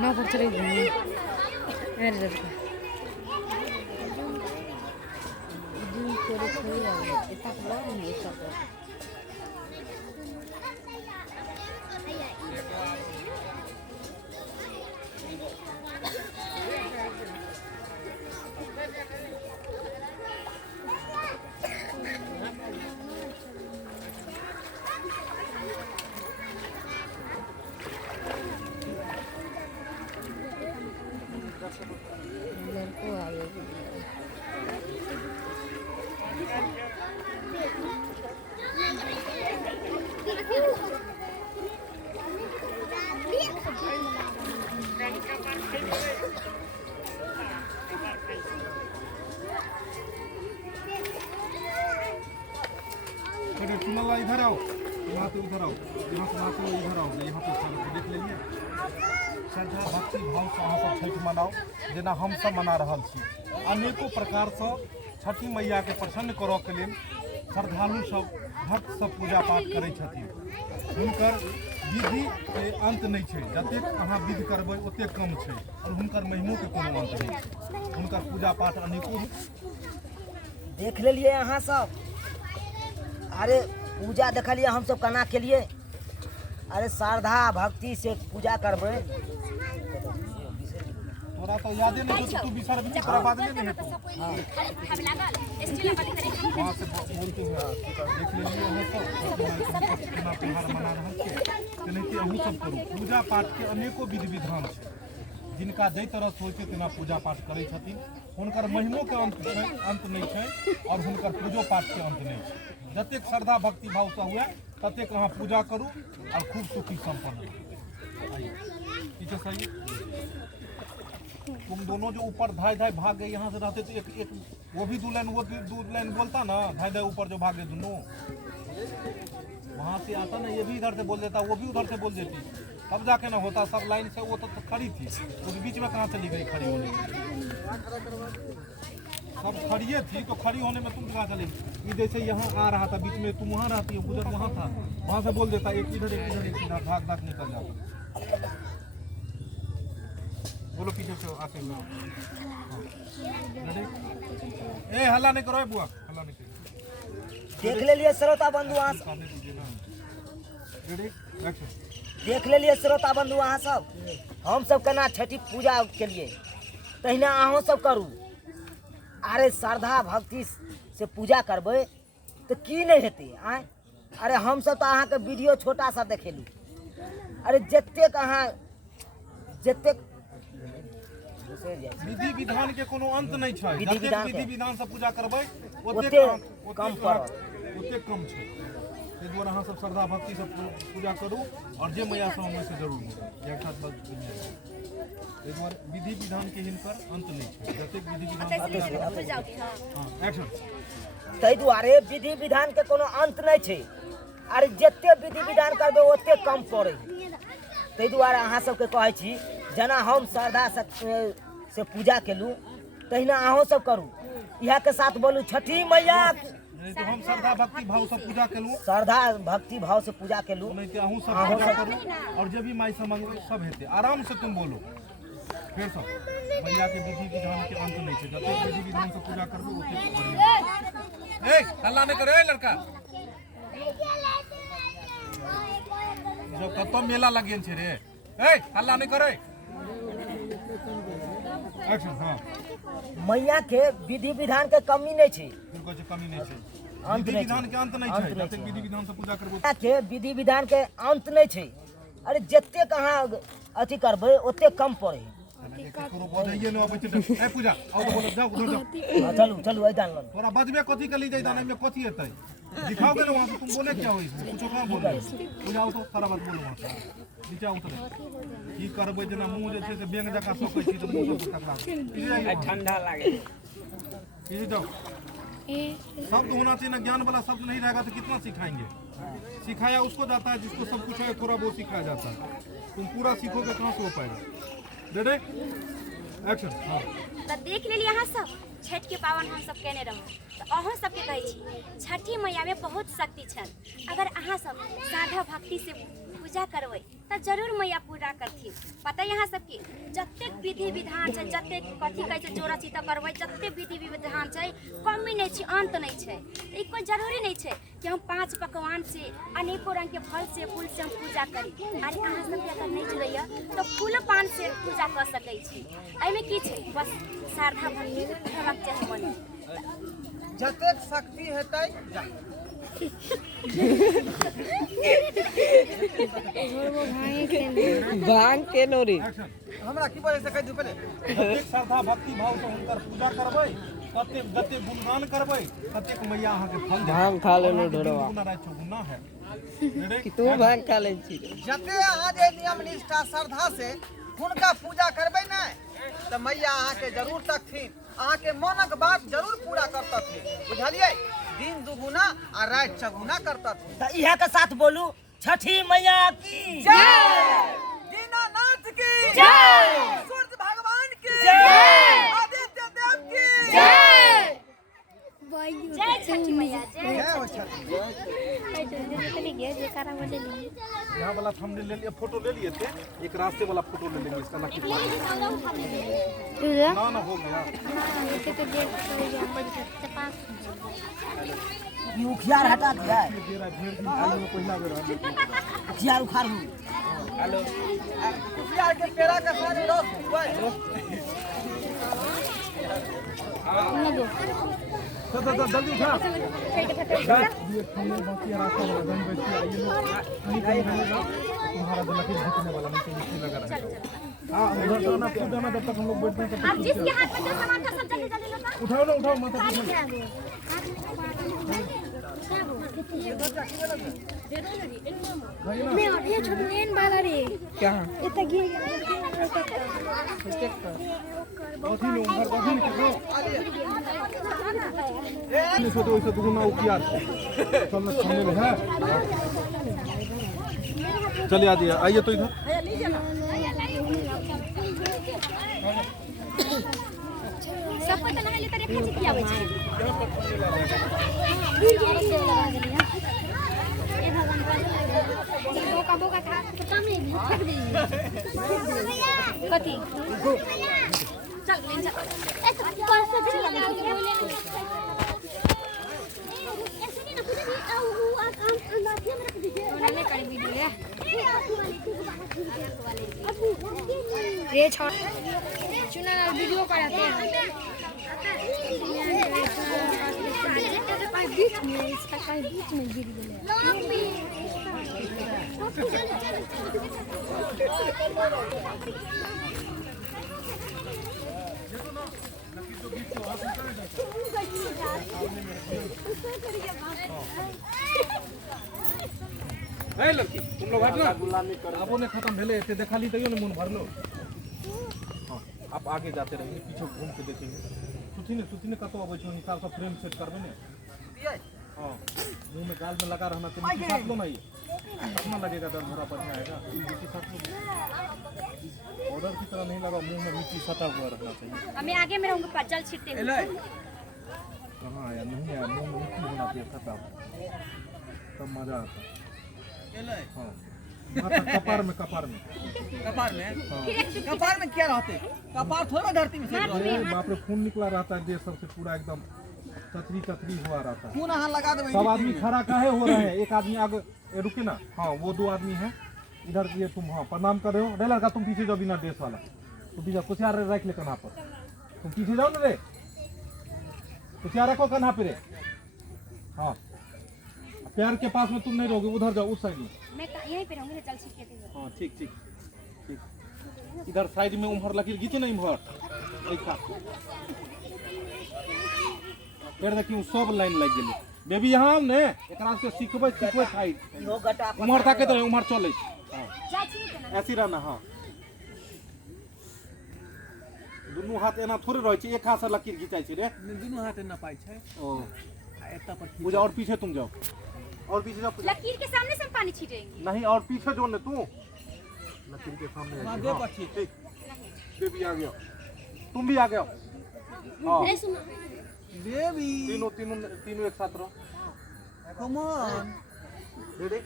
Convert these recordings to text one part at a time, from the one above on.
No, por tres días. इधर आओ, यहाँ पे उधर आओ, यहाँ से इधर आओ, यहाँ पे देख लीजिए। श्रद्धा भक्ति भाव से अहाँ सब छठि मनाओ जेना हम सब मना रहल छी। अनेकों प्रकार से छठी मैया के प्रसन्न करऽ के लेल श्रद्धालु सब भक्त सब पूजा पाठ करै छथिन। हुनकर विधि के अंत नहीं छै, जतेक अहाँ विधि करबै ओतेक कम छै और हुनकर महिमों के कोनो अंत नहीं छै। हुनकर पूजा पाठ अनेकों देख लेलिए अहाँ सब। अरे पूजा देखलिए हम सब केना केलिए। अरे श्रद्धा भक्ति से पूजा करबै। तोरा तो यादे नहीं तू बिसर भी तोरा बाद में नहीं तो वहां से बोलते हैं देख लीजिए हम सब केना त्योहार मना रहल छै। तेनाहिते अहूँ सब करू। पूजा पाठ के अनेकों विधि विधान छै, जिनका जै तरह से होइ छै तेना पूजा पाठ करै छथिन। हुनकर महिमों के अंत नहीं छै और हुनकर पूजो पाठ के अंत नहीं छै। जतेक श्रद्धा भक्ति भाव से हुए ततेक अहाँ पूजा करू और खूब सुखी संपन्न हो। सही तुम दोनों जो ऊपर धाय धाय भाग गए यहाँ से रहते तो एक वो भी दो लाइन बोलता ना, धाय धाय ऊपर जो भागे दोनों वहाँ से आता ना, ये भी इधर से बोल देता, वो भी उधर से बोल देती, तब जाके ना होता। सब लाइन से वो तो खड़ी थी, उस बीच में कहाँ चली गई खड़ी होने? सब खड़िए थी तो खड़ी होने में तुम कहाँ चलेगी? ये जैसे यहाँ आ रहा था बीच में, तुम वहाँ रहती हो, गुजर वहाँ था, वहाँ से बोल देता एक इधर एक इधर भाग भाग निकल जाता। बोलो पीछे से आके ए हल्ला नहीं करो बुआ, हल्ला नहीं करो। देख ले लिए श्रोता बंधु अहाँ देख ले लिए श्रोता बंधु अहाँ सब। हम सब केना छठी पूजा के लिए तहिना अहों सब करू। अरे श्रद्धा भक्ति से पूजा करबै तो की नहीं हेतै आय। अरे हम सब तो अहाँ के वीडियो छोटा सा देखेलू। अरे जतेक अहाँ जतेक विधि विधान के कोनो अंत नहीं छै। विधि विधान से पूजा करबै ओते कम पड़त, ओते कम छै। ताहि दुआरे अहाँ सब श्रद्धा भक्ति से पूजा करू और जे मैया से हम से जरूर एक साथ एक बार विधि विधान के हिनकर अंत नहीं है, जतेक विधि विधान एक्शन। ताहि दुआरे विधि विधान के कोनो अंत नहीं छै, अरे जते विधि विधान करबे ओते कम पड़े। ताहि दुआरे अहाँ सबके कहै छी जेना हम श्रद्धा से पूजा केलूँ तहिना अहूँ सब करू। इएह के साथ बोलू छठी मैया। नहीं तो हम श्रद्धा भक्ति भाव से पूजा केलूँ, श्रद्धा भक्ति भाव से पूजा केलूँ। नहीं तो अहूँ सब पूजा करू और जब भी माई से मांगबे सब हेते। आराम से तुम बोलो फिर सब। मैया के विधि विधान के अंत नहीं है, जतेक विधि विधान से पूजा करबे ओते बढ़िया। ए हल्ला नहीं करे लड़का, जो कत मेला लगियन छे रे। ए हल्ला नहीं करे एक्शन। हां मैया के विधि विधान के कमी नहीं छै, फिर कुछ कमी नहीं छै, विधि विधान के अंत नहीं छै, जतेक विधि विधान से पूजा करबे मैया के विधि विधान के अंत नहीं छै। अरे जतेक अहाँ अथी करबै ओते कम पड़े। ककरो बजाइए न आबै छै। ए पूजा आओ तो बोलो जाओ उधर जाओ। चलू चलू ऐ दान लो। तोरा बजबे कथी के ली जाई दाने में कथी हेतै दिखाओगे ना वहां से। तुम बोले क्या हो इसमें कुछ कहां बोल रहे हो। पूजा आओ तो सारा बात बोलो वहां से नीचे उतरे की करबै जना मुंह जे छै से बेंग जका सोकै छी तो मुंह सब टकरा ठंडा लागे। ये जाओ शब्द होना चाहिए ना, ज्ञान वाला शब्द नहीं रहेगा तो कितना सिखाएंगे। सिखाया उसको जाता है जिसको सब कुछ है, थोड़ा बहुत सिखाया जाता है। तुम पूरा सीखोगे कहाँ से हो पाएगा। Ready action. हाँ तो देख लेलिए अहाँ सब छठ के पावन हम सब केने रहू तो अहूँ सबके कहै छी छठी मैया में बहुत शक्ति छन। अगर अहाँ सब श्रद्धा भक्ति से पूजा करबै तो जरूर मैया पूरा करथिन। पता है यहाँ सबके जतेक विधि विधान छै, जतेक कथी कहै छै जोड़ा चिता करबै, जतेक विधि विधान छै कमी नहीं छै, अंत नहीं छै। ई कोई जरूरी नहीं छै कि हम 5 पकवान से अनेकों रंग के फल से फूल से हम पूजा करी। अरे अहाँ सबके अगर नहीं जुड़ैया तो फूल पान से पूजा कर सकै छी। एहिमे की छै बस श्रद्धा भक्ति हेबाक चाही मन। जतेक शक्ति हेतै भांग के नोरी हमरा की बोले से कह दू पहले। जतेक श्रद्धा भक्ति भाव से हुनकर पूजा करबै, ततेक जतेक गुणगान करबै, ततेक मैया अहाँ के फल देत। भांग खा लेलो ढोरवा गुना है कि तू भांग खा ले छी। जते अहाँ जे नियम निष्ठा श्रद्धा से हुनका पूजा करबै नै तो मैया अहाँ के जरूर तकथिन, अहाँ के मनक बात जरूर पूरा करतथिन। बुझलिए दिन दुगुना और रात चगुना करतथिन। तो इहे के साथ बोलू छठी मैया की जय, दीनानाथ की जय, सूर्य भगवान की जय, आदित्य देव की जय छठी मैया जय। जय हो छठी। यहाँ वाला थंबनेल ले लिए, फोटो ले लिए थे, एक रास्ते वाला फोटो ले लेंगे इसका नक्की ना ना हो गया। ये उखियार हटा दिया है। उखियार उखाड़ लूं। हेलो कुसियार के पेड़ा का सारे रस हुआ जल्दी उठा। ये थंबनेल बाकी रास्ता वाला गन बैठ के आइए लोग नहीं बनेगा तुम्हारा जो लकीर घटने वाला नहीं तो मुश्किल लगा रहेगा। हां उधर तो ना पूजा ना जब तक हम लोग बैठते हैं तब अब जिसके हाथ में जो सामान था सब जल्दी जल्दी लो। उठाओ ना उठाओ माता पीछे। मैं अभी छोटनेन वाला रे क्या इतना गिर गया। कथी लो उधर कथी निकलो नहीं तो ऐसे दुगुना उकियार चल ना थंबनेल है। चलिए आ दिया आइए तो इधर सब कोई तो नहाइले तरे खाची पियाबै छै। ए भगवान बोका बोका था तो काम नहीं फेंक दे कथी चल ले जा। ए तो कौन सा दिन लगा के बोले ऐसे नहीं ना कुछ भी आ अंदर में रख दीजिए। उन्होंने कर वीडियो ले रे छोड़ चुना वीडियो कराते हैं बीच में इसका कहीं बीच में गिर गया। ए लड़की तुम लोग हट ना। अब ने खत्म भेले एते देखा ली तइयो ने मन भरलो। आप आगे जाते रहेंगे, पीछे घूम के देखेंगे। सुथी ने कतो अब हिसाब से फ्रेम सेट करबे ने। हाँ, मुंह में गाल में लगा रहना तो मिट्टी साथ लो नहीं, अपना लगेगा दर्द थोड़ा बढ़िया आएगा। मिट्टी साथ लो, ऑर्डर की तरह नहीं लगा, मुंह में मिट्टी सटा हुआ रहना चाहिए। मैं आगे में रहूंगा पर जल छिड़ते हुए। कहाँ आया नहीं आया, मुंह में मिट्टी होना चाहिए सटा, तब मजा आता। हाँ, माथा कपार में कपार में क्या रहते? कपार थोड़ा धरती में से अरे बाप रे, खून निकला रहता है देह सबसे पूरा एकदम चतरी हुआ रहता है। खून यहाँ लगा देवे। सब आदमी खड़ा काहे हो रहे हैं? एक आदमी आगे रुके ना। हाँ, वो 2 आदमी हैं इधर। ये तुम हाँ प्रणाम कर रहे हो। रे लड़का तुम पीछे जाओ, बिना ड्रेस वाला तुम पीछे। कुछ यार रख ले कन्हा पर, तुम पीछे जाओ ना रे। कुछ यार रखो कन्हा पे रे। हाँ, पैर के पास में तुम नहीं रहोगे, उधर जाओ, उस साइड में। मैं यहीं पे रहूंगी जल छिड़ते हुए। हाँ ठीक ठीक ठीक। इधर साइड में उम्हर लकीर घीचे ना, इम्हर ऐसा पेड़ देखियो सब लाइन लग गेलै। बेबी यहाँ आउ ने, एकरा से सिखबै साइड उम्हर ताकत रहे, उम्हर चले। हां जल छिड़ते ना ऐसी रहना। हाँ, दुनू हाथ एना थोड़े रहै छै, एक हाथ से लकीर घिचाइ छै रे। दुनू हाथ ना पाइ छै। ओ एता पर बुझा, और पीछे तुम जाओ, और पीछे जाओ। लकीर के सामने से हम पानी छीटेंगे। नहीं, और पीछे जो ने तू लकीर के सामने आ दे जा। पछी। ठीक, बेबी आ गया, तुम भी आ गए। हां, बेबी तीनों एक साथ रहो। Come on. रेडी?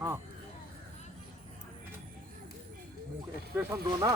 हाँ, मुंह के एक्सप्रेशन दो ना।